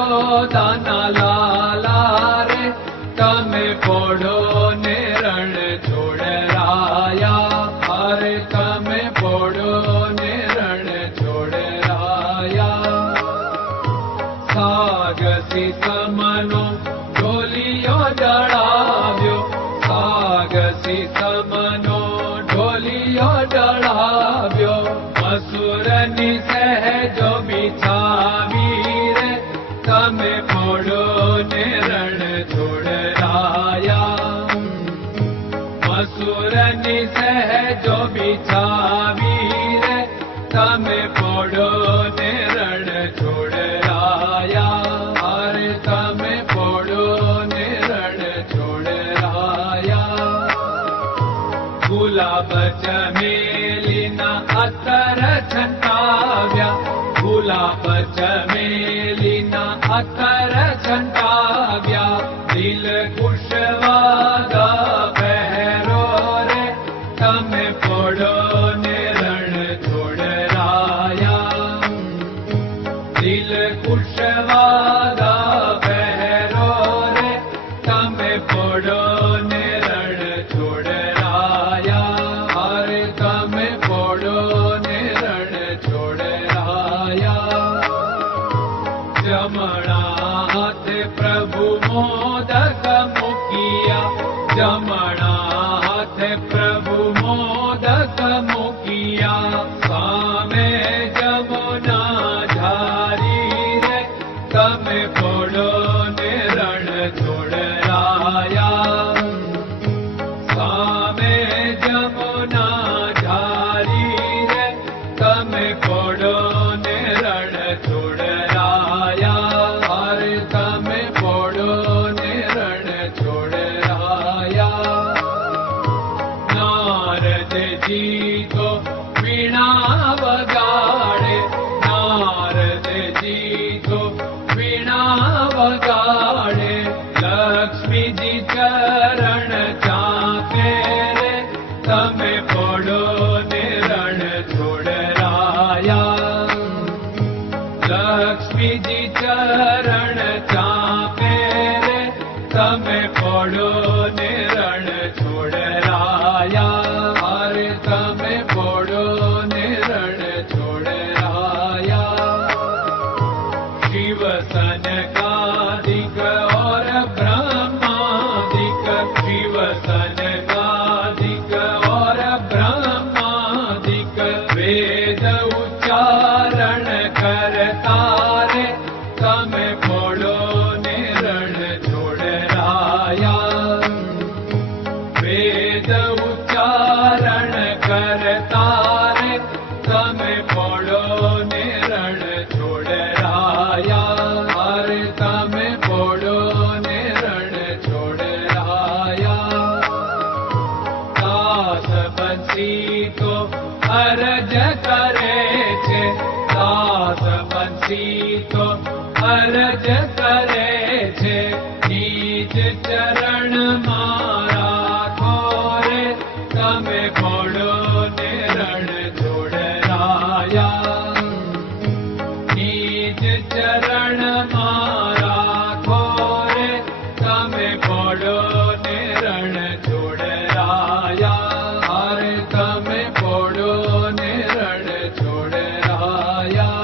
યશોદાના લાલા રે તમે પોડો ને રણ છોડરાયા. અરે તમે પોડો ને રણ છોડરાયા. સાગસી સમનો ઢોલિયો જડાવ્યો. સાગસી સમનો ઢોલિયો જડાવ્યો. મસૂરની સહેજો બિછાવી રે તમે પોડો ને રણ છોડરાયા. મસૂરની સહેજો બિછાવી રે તમે પોડો ને રણ છોડરાયા. અરે તમે પોડો ને રણ છોડરાયા. ગુલાબ ચમેલીના અત્તર છંટાવ્યા. ગુલાબ ચમેલીના અત્તર છંટાવ્યા. દિલ કુશવાદા પહેરો રે તમે પોડો ને રણ છોડરાયા. દિલ કુશવાદા પહેરો રે તમે પોડો ને રણ છોડરાયા. અરે તમે પોડો ને રણ છોડરાયા. જમણા હાથે પ્રભુ મોદક મૂકિયા. જમણા હાથે પ્રભુ મોદક મૂકિયા. સામે જમુના ઝારી રે તમે પોડો ને રણ છોડરાયા. સામે જમુના ઝારી રે તમે પોડો ને રણ છોડરાયા. અરે તમે પોડો ને રણ છોડરાયા. નારદજી તો વીણા વગાડે. નારદજી તો વીણા વગાડે. લક્ષ્મીજી ચરણ ચાપે રે તમે પોડો ને રણ છોડરાયા. લક્ષ્મીજી ચરણ ચાપે રે તમે પોડો ને રણ છોડરાયા. અરે તમે પોડો ને રણ છોડરાયા. શિવ સનકાદિક और ब्रह्मादिक. शिव सनकादिक और ब्रह्मादिक. वेद उच्चारण करता रे તમે પોડો ને રણ છોડરાયા. વેદ ઉચ્ચારણ કરતા રે તમે પોડો ને રણ છોડરાયા. અરે તમે પોડો ને રણ છોડરાયા. દાસ બંસી તો અરજ કરે છે. દાસ બંસી તો અરજ કરે છે. નીચ ચરણ મારા ખોરે તમે પોડો ને રણ છોડરાયા. નીચ ચરણ મારા ખોરે તમે પોડો ને રણ છોડરાયા. અરે તમે પોડો ને રણ છોડરાયા.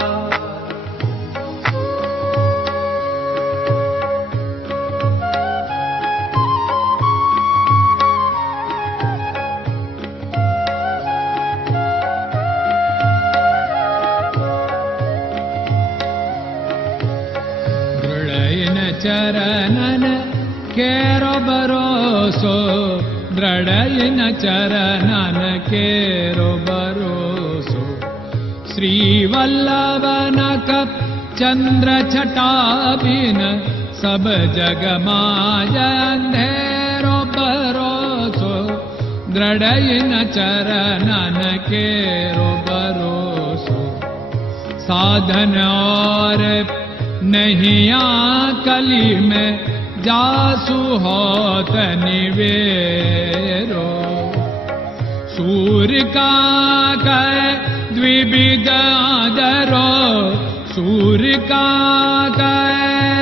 ચરણન કેરો ભરોસો. દ્રઢયન ચરણન કેરો ભરોસો. શ્રી વલ્લભન કપ ચંદ્ર છટાબિન સબ જગમાં અંધેરો ભરોસો. દ્રઢયન ચરણન કેરો ભરોસો. साधन और नहीं कली में जासु होत निवेरो। सूर्य का कह द्विविध आदरो, सूर्य का कह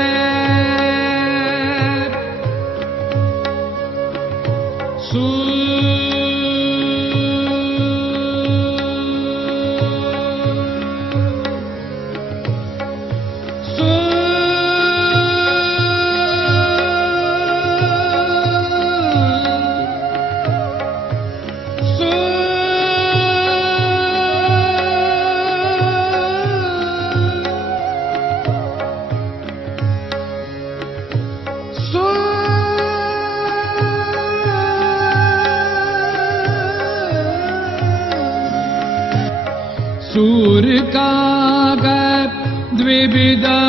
शूर का द्विविध